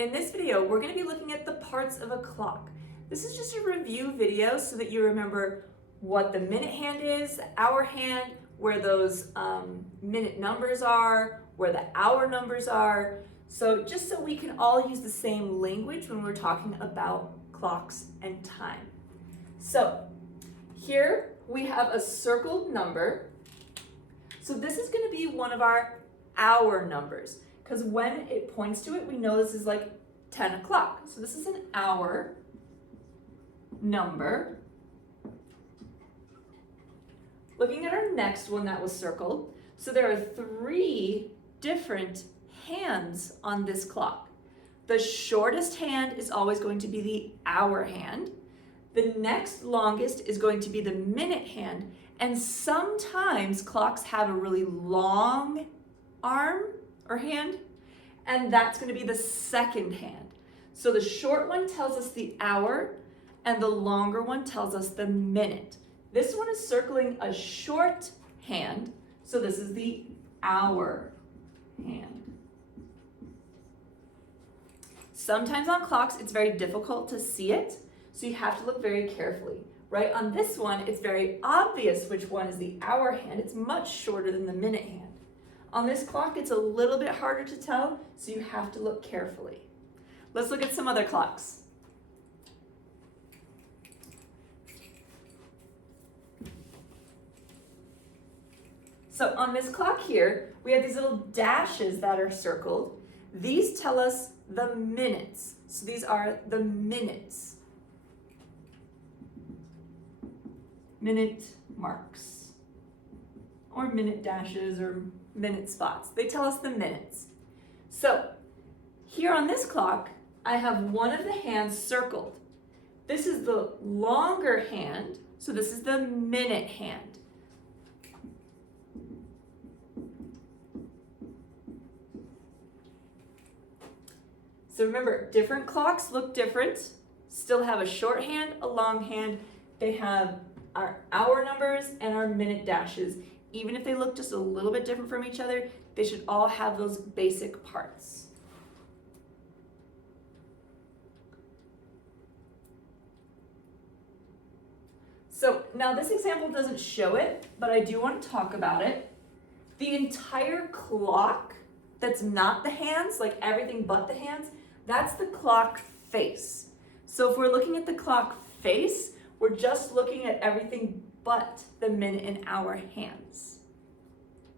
In this video, we're going to be looking at the parts of a clock. This is just a review video so that you remember what the minute hand is, the hour hand, where those minute numbers are, where the hour numbers are. So just so we can all use the same language when we're talking about clocks and time. So here we have a circled number. So this is going to be one of our hour numbers, because when it points to it, we know this is like 10 o'clock. So this is an hour number. Looking at our next one that was circled, so there are 3 different hands on this clock. The shortest hand is always going to be the hour hand. The next longest is going to be the minute hand, and sometimes clocks have a really long arm or hand, and that's going to be the second hand. So the short one tells us the hour, and the longer one tells us the minute. This one is circling a short hand, so this is the hour hand. Sometimes on clocks, it's very difficult to see it, so you have to look very carefully. Right on this one, it's very obvious which one is the hour hand. It's much shorter than the minute hand. On this clock, it's a little bit harder to tell, so you have to look carefully. Let's look at some other clocks. So on this clock here, we have these little dashes that are circled. These tell us the minutes. So these are the minutes. Minute marks, or minute dashes, or minute spots. They tell us the minutes. So here on this clock, I have one of the hands circled. This is the longer hand, so this is the minute hand. So remember, different clocks look different, still have a short hand, a long hand. They have our hour numbers and our minute dashes. Even if they look just a little bit different from each other, they should all have those basic parts. So now this example doesn't show it, but I do want to talk about it. The entire clock that's not the hands, like everything but the hands, that's the clock face. So if we're looking at the clock face, we're just looking at everything but the minute and hour hands.